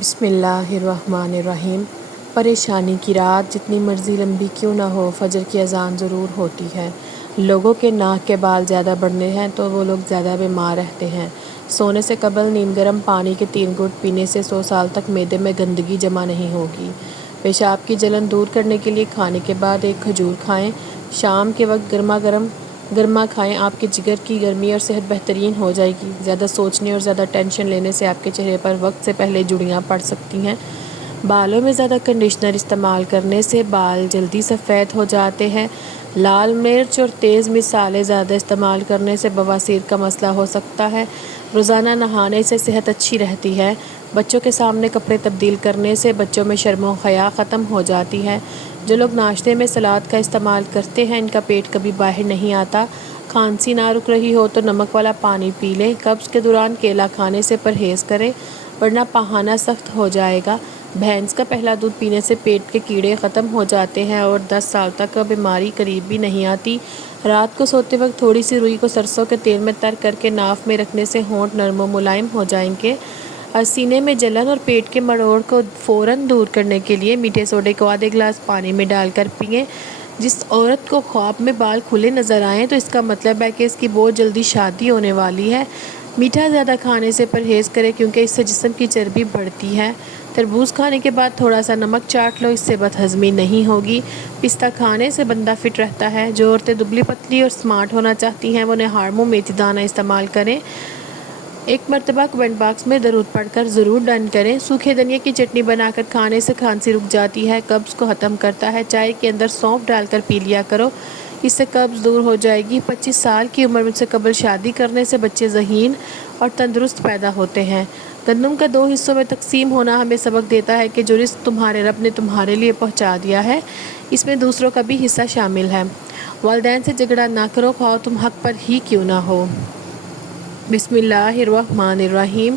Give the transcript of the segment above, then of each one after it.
بسم اللہ الرحمن الرحیم۔ پریشانی کی رات جتنی مرضی لمبی کیوں نہ ہو، فجر کی اذان ضرور ہوتی ہے۔ لوگوں کے ناک کے بال زیادہ بڑھنے ہیں تو وہ لوگ زیادہ بیمار رہتے ہیں۔ سونے سے قبل نیم گرم پانی کے 3 گھونٹ پینے سے 100 سال تک معدے میں گندگی جمع نہیں ہوگی۔ پیشاب کی جلن دور کرنے کے لیے کھانے کے بعد ایک کھجور کھائیں۔ شام کے وقت گرما کھائیں، آپ کے جگر کی گرمی اور صحت بہترین ہو جائے گی۔ زیادہ سوچنے اور زیادہ ٹینشن لینے سے آپ کے چہرے پر وقت سے پہلے جھڑیاں پڑ سکتی ہیں۔ بالوں میں زیادہ کنڈیشنر استعمال کرنے سے بال جلدی سفید ہو جاتے ہیں۔ لال مرچ اور تیز مصالحے زیادہ استعمال کرنے سے بواسیر کا مسئلہ ہو سکتا ہے۔ روزانہ نہانے سے صحت اچھی رہتی ہے۔ بچوں کے سامنے کپڑے تبدیل کرنے سے بچوں میں شرم و حیا ختم ہو جاتی ہے۔ جو لوگ ناشتے میں سلاد کا استعمال کرتے ہیں ان کا پیٹ کبھی باہر نہیں آتا۔ کھانسی نہ رک رہی ہو تو نمک والا پانی پی لیں۔ قبض کے دوران کیلا کھانے سے پرہیز کریں ورنہ پہانا سخت ہو جائے گا۔ بھینس کا پہلا دودھ پینے سے پیٹ کے کیڑے ختم ہو جاتے ہیں اور 10 سال تک بیماری قریب بھی نہیں آتی۔ رات کو سوتے وقت تھوڑی سی روئی کو سرسوں کے تیل میں تر کر کے ناف میں رکھنے سے ہونٹ نرم و ملائم ہو جائیں گے۔ سینے میں جلن اور پیٹ کے مروڑ کو فوراً دور کرنے کے لیے میٹھے سوڈے کو آدھے گلاس پانی میں ڈال کر پئیں۔ جس عورت کو خواب میں بال کھلے نظر آئیں تو اس کا مطلب ہے کہ اس کی بہت جلدی شادی ہونے والی ہے۔ میٹھا زیادہ کھانے سے پرہیز کریں کیونکہ اس سے جسم کی چربی بڑھتی ہے۔ تربوز کھانے کے بعد تھوڑا سا نمک چاٹ لو، اس سے بد ہضمی نہیں ہوگی۔ پستہ کھانے سے بندہ فٹ رہتا ہے۔ جو عورتیں دبلی پتلی اور سمارٹ ہونا چاہتی ہیں وہ نہارمو میتھی دانہ استعمال کریں۔ ایک مرتبہ کمنٹ باکس میں درود پڑھ کر ضرور ڈن کریں۔ سوکھے دھنیا کی چٹنی بنا کر کھانے سے کھانسی رک جاتی ہے، قبض کو ختم کرتا ہے۔ چائے کے اندر سونف ڈال کر پی لیا کرو، اس سے قبض دور ہو جائے گی۔ 25 سال کی عمر سے قبل شادی کرنے سے بچے ذہین اور تندرست پیدا ہوتے ہیں۔ گندم کا 2 حصوں میں تقسیم ہونا ہمیں سبق دیتا ہے کہ جو رزق تمہارے رب نے تمہارے لیے پہنچا دیا ہے اس میں دوسروں کا بھی حصہ شامل ہے۔ والدین سے جھگڑا نہ کرو، خواہ تم حق پر ہی کیوں نہ ہو۔ بسم اللہ الرحمن الرحیم۔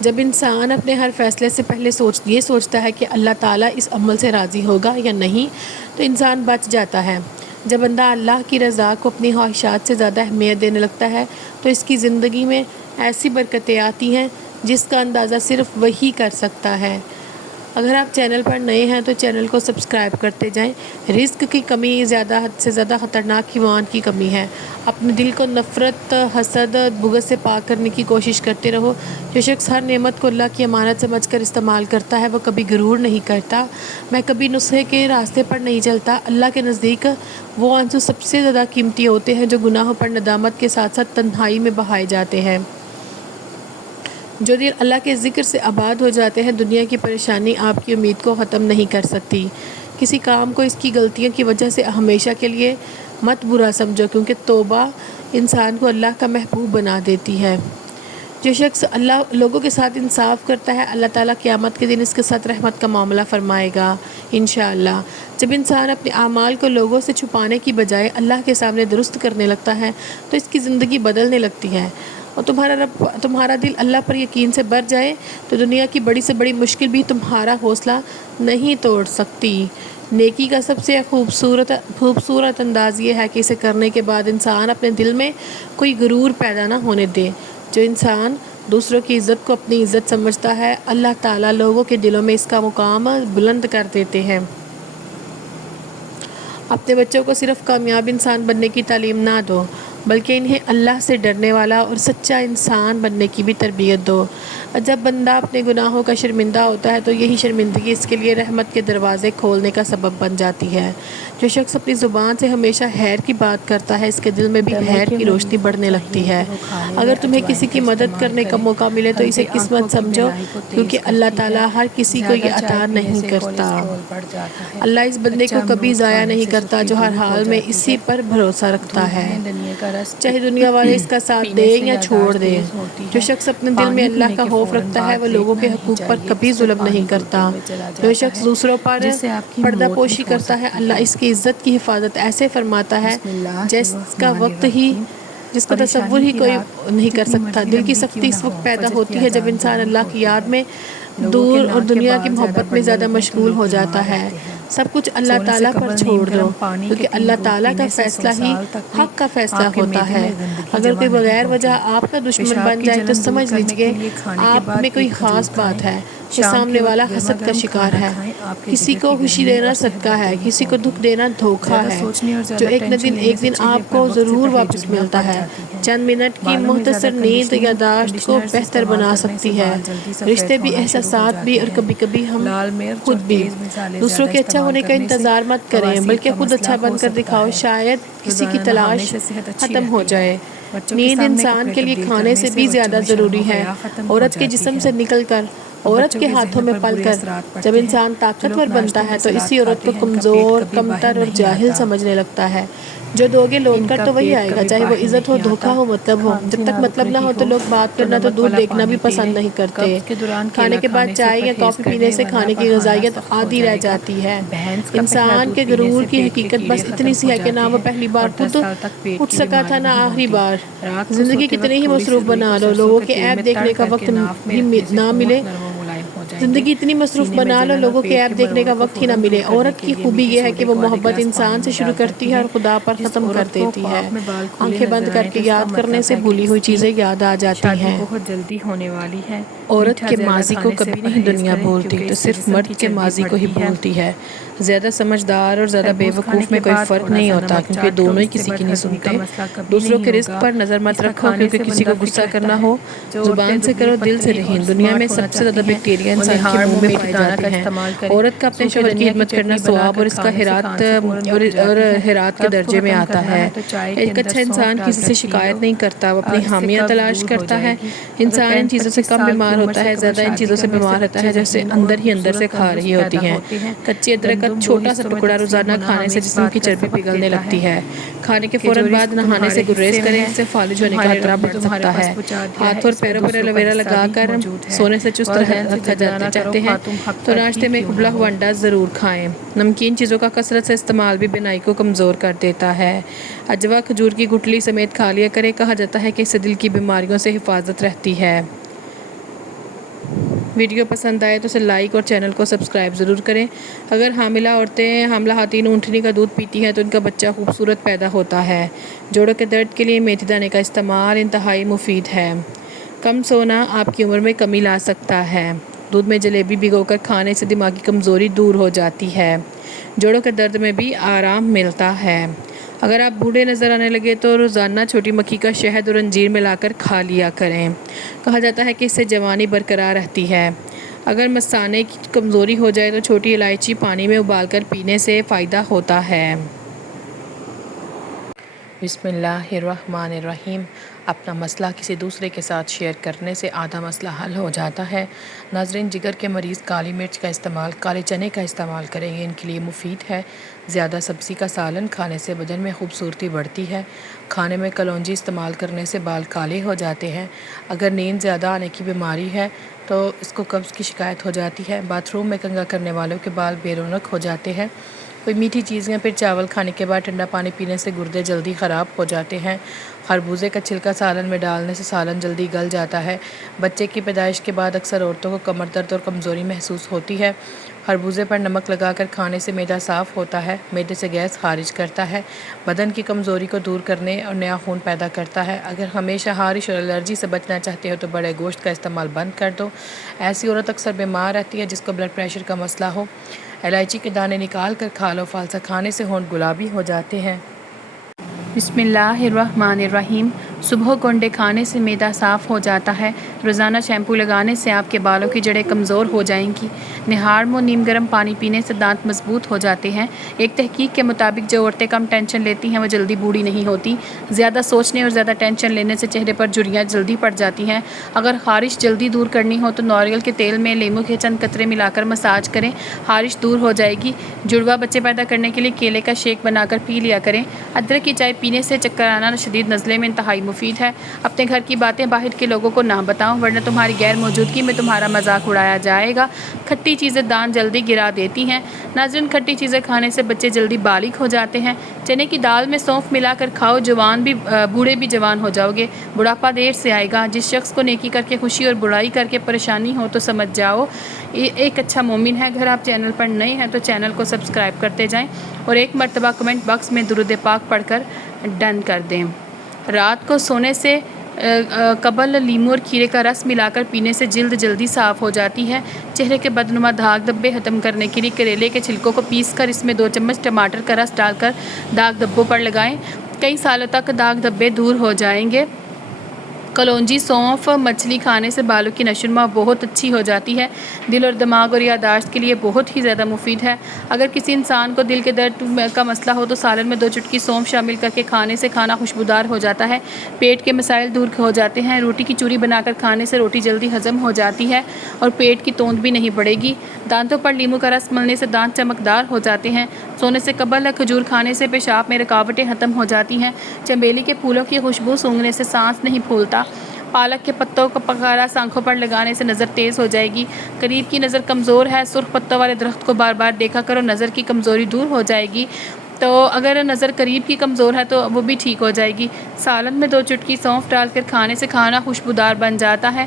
جب انسان اپنے ہر فیصلے سے پہلے یہ سوچتا ہے کہ اللہ تعالیٰ اس عمل سے راضی ہوگا یا نہیں تو انسان بچ جاتا ہے۔ جب بندہ اللہ کی رضا کو اپنی خواہشات سے زیادہ اہمیت دینے لگتا ہے تو اس کی زندگی میں ایسی برکتیں آتی ہیں جس کا اندازہ صرف وہی کر سکتا ہے۔ اگر آپ چینل پر نئے ہیں تو چینل کو سبسکرائب کرتے جائیں۔ رزق کی کمی زیادہ حد سے زیادہ خطرناک ایمان کی کمی ہے۔ اپنے دل کو نفرت، حسد، بغض سے پاک کرنے کی کوشش کرتے رہو۔ جو شخص ہر نعمت کو اللہ کی امانت سمجھ کر استعمال کرتا ہے وہ کبھی غرور نہیں کرتا۔ میں کبھی نسخے کے راستے پر نہیں چلتا۔ اللہ کے نزدیک وہ آنسو سب سے زیادہ قیمتی ہوتے ہیں جو گناہوں پر ندامت کے ساتھ ساتھ تنہائی میں بہائے جاتے ہیں۔ جو دل اللہ کے ذکر سے آباد ہو جاتے ہیں، دنیا کی پریشانی آپ کی امید کو ختم نہیں کر سکتی۔ کسی کام کو اس کی غلطیوں کی وجہ سے ہمیشہ کے لیے مت برا سمجھو، کیونکہ توبہ انسان کو اللہ کا محبوب بنا دیتی ہے۔ جو شخص لوگوں کے ساتھ انصاف کرتا ہے اللہ تعالیٰ قیامت کے دن اس کے ساتھ رحمت کا معاملہ فرمائے گا انشاءاللہ۔ جب انسان اپنے اعمال کو لوگوں سے چھپانے کی بجائے اللہ کے سامنے درست کرنے لگتا ہے تو اس کی زندگی بدلنے لگتی ہے، اور تمہارا دل اللہ پر یقین سے بھر جائے تو دنیا کی بڑی سے بڑی مشکل بھی تمہارا حوصلہ نہیں توڑ سکتی۔ نیکی کا سب سے خوبصورت انداز یہ ہے کہ اسے کرنے کے بعد انسان اپنے دل میں کوئی غرور پیدا نہ ہونے دے۔ جو انسان دوسروں کی عزت کو اپنی عزت سمجھتا ہے اللہ تعالیٰ لوگوں کے دلوں میں اس کا مقام بلند کر دیتے ہیں۔ اپنے بچوں کو صرف کامیاب انسان بننے کی تعلیم نہ دو بلکہ انہیں اللہ سے ڈرنے والا اور سچا انسان بننے کی بھی تربیت دو۔ جب بندہ اپنے گناہوں کا شرمندہ ہوتا ہے تو یہی شرمندگی اس کے لیے رحمت کے دروازے کھولنے کا سبب بن جاتی ہے۔ جو شخص اپنی زبان سے ہمیشہ خیر کی بات کرتا ہے اس کے دل میں بھی خیر کی روشنی بڑھنے لگتی ہے۔ اگر تمہیں کسی کی مدد کرنے کا موقع ملے تو اسے قسمت سمجھو، کیونکہ اللہ تعالیٰ ہر کسی کو یہ عطا نہیں کرتا۔ اللہ اس بندے کو کبھی ضائع نہیں کرتا جو ہر حال میں اسی پر بھروسہ رکھتا ہے، چاہے دنیا والے اس کا ساتھ دیں یا چھوڑ دیں۔ جو شخص اپنے دل میں اللہ کا خوف رکھتا ہے وہ لوگوں کے حقوق پر کبھی ظلم نہیں کرتا۔ جو شخص دوسروں پر پردہ پوشی کرتا ہے اللہ اس کی عزت کی حفاظت ایسے فرماتا ہے جس کا تصور ہی کوئی نہیں کر سکتا۔ دل کی سختی اس وقت پیدا ہوتی ہے جب انسان اللہ کی یاد میں دور اور دنیا کی محبت میں زیادہ مشغول ہو جاتا ہے۔ سب کچھ اللہ تعالیٰ پر چھوڑ دو، کیونکہ اللہ تعالیٰ کا فیصلہ ہی حق کا فیصلہ ہوتا ہے۔ اگر کوئی بغیر وجہ آپ کا دشمن بن جائے تو سمجھ لیجیے آپ میں کوئی خاص بات ہے، کہ سامنے والا حسد کا شکار ہے۔ کسی کو خوشی دینا صدقہ ہے، کسی کو دکھ دینا دھوکہ ہے، جو ایک دن آپ کو ضرور واپس ملتا ہے۔ چند منٹ کی مختصر نیند یادداشت کو بہتر بنا سکتی ہے، رشتے بھی، احساسات بھی، اور کبھی کبھی ہم خود بھی۔ دوسروں کے اچھا ہونے کا انتظار مت کریں، بلکہ خود اچھا بن کر دکھاؤ، شاید کسی کی تلاش ختم ہو جائے۔ نیند انسان کے لیے کھانے سے بھی زیادہ ضروری ہے۔ عورت کے جسم سے نکل کر عورت کے ہاتھوں میں پل کر جب انسان طاقتور بنتا ہے تو اسی عورت کو کمزور، کمتر اور جاہل سمجھنے لگتا ہے۔ جو دو گے لوٹ کر تو وہی آئے گا، چاہے وہ عزت ہو، دھوکہ ہو، مطلب ہو۔ جب تک مطلب نہ ہو تو لوگ بات کرنا تو دور دیکھنا بھی پسند نہیں کرتے۔ کھانے کے بعد چائے یا کافی پینے سے کھانے کی غذائیت عادی رہ جاتی ہے۔ انسان کے غرور کی حقیقت بس اتنی سی ہے کہ نہ وہ پہلی بار خود اٹھ سکا تھا، نہ آخری بار۔ زندگی کتنی ہی مصروف بنا لو، لوگوں کے عیب دیکھنے کا وقت بھی نہ ملے، زندگی اتنی مصروف بنا لو لوگوں کے عیب دیکھنے کا وقت ہی نہ ملے۔ عورت کی خوبی یہ ہے کہ وہ محبت انسان سے شروع کرتی ہے اور خدا پر ختم کر دیتی ہے۔ آنکھیں بند کر کے یاد کرنے سے بھولی ہوئی چیزیں یاد آ جاتی ہیں۔ بہت جلدی ہونے والی ہے۔ عورت کے ماضی کو کبھی نہیں دنیا بھولتی، تو صرف مرد کے ماضی کو ہی بھولتی ہے۔ زیادہ سمجھدار اور زیادہ بے وقوف میں کوئی فرق نہیں ہوتا، کیونکہ دونوں ہی کسی کی نہیں سنتے۔ دوسروں کے رزق پر نظر مت رکھو، کیونکہ کسی کو غصہ کرنا ہو زبان سے کرو، دل سے نہیں۔ دنیا میں سب سے زیادہ بیکٹیریا انسان کے منہ میں پائے جاتے ہیں۔ عورت کا اپنے شوہر کی خدمت کرنا ثواب اور اس کا ہیرات کے درجے میں آتا ہے۔ ایک اچھا انسان کسی سے شکایت نہیں کرتا، وہ اپنی حامیت تلاش کرتا ہے۔ انسان ان چیزوں سے کم بیمار ہوتا ہے، زیادہ ان چیزوں سے بیمار ہوتا ہے جیسے اندر ہی اندر سے کھا رہی ہوتی ہیں۔ کچی ادرک کا چھوٹا سا ٹکڑا روزانہ کھانے سے جسم کی چربی پگھلنے لگتی ہے۔ کھانے کے فوراً بعد نہانے سے گریز کریں، اس سے فالج ہونے کا خطرہ بڑھ سکتا ہے۔ ہاتھ اور پیروں پر ایلو ویرا لگا کر سونے سے چست رہنا چاہتے ہیں تو ناشتے میں ابلا ہوا انڈا ضرور کھائیں۔ نمکین چیزوں کا کثرت سے استعمال بھی بینائی کو کمزور کر دیتا ہے۔ اجوا کھجور کی گٹلی سمیت کھا لیا کرے، کہا جاتا ہے کہ اس سے دل کی بیماریوں سے حفاظت رہتی ہے۔ ویڈیو پسند آئے تو اسے لائک اور چینل کو سبسکرائب ضرور کریں۔ اگر حاملہ خواتین اونٹنی کا دودھ پیتی ہیں تو ان کا بچہ خوبصورت پیدا ہوتا ہے۔ جوڑوں کے درد کے لیے میتھی دانے کا استعمال انتہائی مفید ہے۔ کم سونا آپ کی عمر میں کمی لا سکتا ہے۔ دودھ میں جلیبی بھگو کر کھانے سے دماغی کمزوری دور ہو جاتی ہے۔ جوڑوں کے درد میں بھی آرام ملتا ہے۔ اگر آپ بوڑھے نظر آنے لگے تو روزانہ چھوٹی مکھی کا شہد اور انجیر ملا کر کھا لیا کریں۔ کہا جاتا ہے کہ اس سے جوانی برقرار رہتی ہے۔ اگر مثانے کی کمزوری ہو جائے تو چھوٹی الائچی پانی میں ابال کر پینے سے فائدہ ہوتا ہے۔ بسم اللہ الرحمن الرحیم۔ اپنا مسئلہ کسی دوسرے کے ساتھ شیئر کرنے سے آدھا مسئلہ حل ہو جاتا ہے۔ ناظرین، جگر کے مریض کالی مرچ کا استعمال، کالے چنے کا استعمال کریں، یہ ان کے لیے مفید ہے۔ زیادہ سبزی کا سالن کھانے سے بدن میں خوبصورتی بڑھتی ہے۔ کھانے میں کلونجی استعمال کرنے سے بال کالے ہو جاتے ہیں۔ اگر نیند زیادہ آنے کی بیماری ہے تو اس کو قبض کی شکایت ہو جاتی ہے۔ باتھ روم میں کنگھا کرنے والوں کے بال بے رونق ہو جاتے ہیں۔ کوئی میٹھی چیزیں، پھر چاول کھانے کے بعد ٹھنڈا پانی پینے سے گردے جلدی خراب ہو جاتے ہیں۔ خربوزے کا چھلکا سالن میں ڈالنے سے سالن جلدی گل جاتا ہے۔ بچے کی پیدائش کے بعد اکثر عورتوں کو کمر درد اور کمزوری محسوس ہوتی ہے۔ خربوزے پر نمک لگا کر کھانے سے معدہ صاف ہوتا ہے، معدے سے گیس خارج کرتا ہے، بدن کی کمزوری کو دور کرنے اور نیا خون پیدا کرتا ہے۔ اگر ہمیشہ خارش اور الرجی سے بچنا چاہتے ہو تو بڑے گوشت کا استعمال بند کر دو۔ ایسی عورت اکثر بیمار رہتی ہے جس کو بلڈ پریشر کا مسئلہ ہو۔ الائچی کے دانے نکال کر کھا لو، فالسا کھانے سے ہونٹ گلابی ہو جاتے ہیں۔ بسم اللہ الرحمن الرحیم۔ صبح کنڈے کھانے سے معدہ صاف ہو جاتا ہے۔ روزانہ شیمپو لگانے سے آپ کے بالوں کی جڑیں کمزور ہو جائیں گی۔ نہار منہ نیم گرم پانی پینے سے دانت مضبوط ہو جاتے ہیں۔ ایک تحقیق کے مطابق جو عورتیں کم ٹینشن لیتی ہیں وہ جلدی بوڑھی نہیں ہوتی۔ زیادہ سوچنے اور زیادہ ٹینشن لینے سے چہرے پر جھریاں جلدی پڑ جاتی ہیں۔ اگر خارش جلدی دور کرنی ہو تو ناریل کے تیل میں لیموں کے چند قطرے ملا کر مساج کریں، خارش دور ہو جائے گی۔ جڑواں بچے پیدا کرنے کے لیے کیلے کا شیک بنا کر پی لیا کریں۔ ادرک کی چائے پینے سے چکر آنا شدید نزلے میں انتہائی مفید ہے۔ اپنے گھر کی باتیں باہر کے لوگوں کو نہ بتاؤ۔ بناؤ ورنہ تمہاری غیر موجودگی میں تمہارا مذاق اڑایا جائے گا۔ کھٹی چیزیں دانت جلدی گرا دیتی ہیں۔ ناظرین، کھٹی چیزیں کھانے سے بچے جلدی بالغ ہو جاتے ہیں۔ چنے کی دال میں سونف ملا کر کھاؤ، بوڑھے بھی جوان ہو جاؤ گے۔ بڑھاپا دیر سے آئے گا۔ جس شخص کو نیکی کر کے خوشی اور برائی کر کے پریشانی ہو تو سمجھ جاؤ ایک اچھا مومن ہے۔ اگر آپ چینل پر نئے ہیں تو چینل کو سبسکرائب کرتے جائیں اور ایک مرتبہ کمنٹ باکس میں درود پاک پڑھ کر ڈن کر دیں۔ رات کو سونے سے قبل لیموں اور کھیرے کا رس ملا کر پینے سے جلد جلدی صاف ہو جاتی ہے۔ چہرے کے بدنما داغ دھبے ختم کرنے کے لیے کریلے کے چھلکوں کو پیس کر اس میں 2 چمچ ٹماٹر کا رس ڈال کر داغ دھبوں پر لگائیں، کئی سالوں تک داغ دھبے دور ہو جائیں گے۔ کلونجی سونف مچھلی کھانے سے بالوں کی نشو و نما بہت اچھی ہو جاتی ہے۔ دل اور دماغ اور یادداشت کے لیے بہت ہی زیادہ مفید ہے۔ اگر کسی انسان کو دل کے درد کا مسئلہ ہو تو سالن میں 2 چٹکی سونف شامل کر کے کھانے سے کھانا خوشبودار ہو جاتا ہے، پیٹ کے مسائل دور ہو جاتے ہیں۔ روٹی کی چوری بنا کر کھانے سے روٹی جلدی ہضم ہو جاتی ہے اور پیٹ کی توند بھی نہیں بڑھے گی۔ دانتوں پر لیموں کا رس ملنے سے دانت چمکدار ہو جاتے ہیں۔ سونے سے قبل کھجور کھانے سے پیشاب میں رکاوٹیں ختم ہو جاتی ہیں۔ چنبیلی کے پھولوں کی خوشبو سونگھنے سے سانس نہیں پھولتا۔ پالک کے پتوں کا پکا رس آنکھوں پر لگانے سے نظر تیز ہو جائے گی۔ قریب کی نظر کمزور ہے، سرخ پتوں والے درخت کو بار بار دیکھا کرو، نظر کی کمزوری دور ہو جائے گی۔ تو اگر نظر قریب کی کمزور ہے تو وہ بھی ٹھیک ہو جائے گی۔ سالن میں 2 چٹکی سونف ڈال کر کھانے سے کھانا خوشبودار بن جاتا ہے۔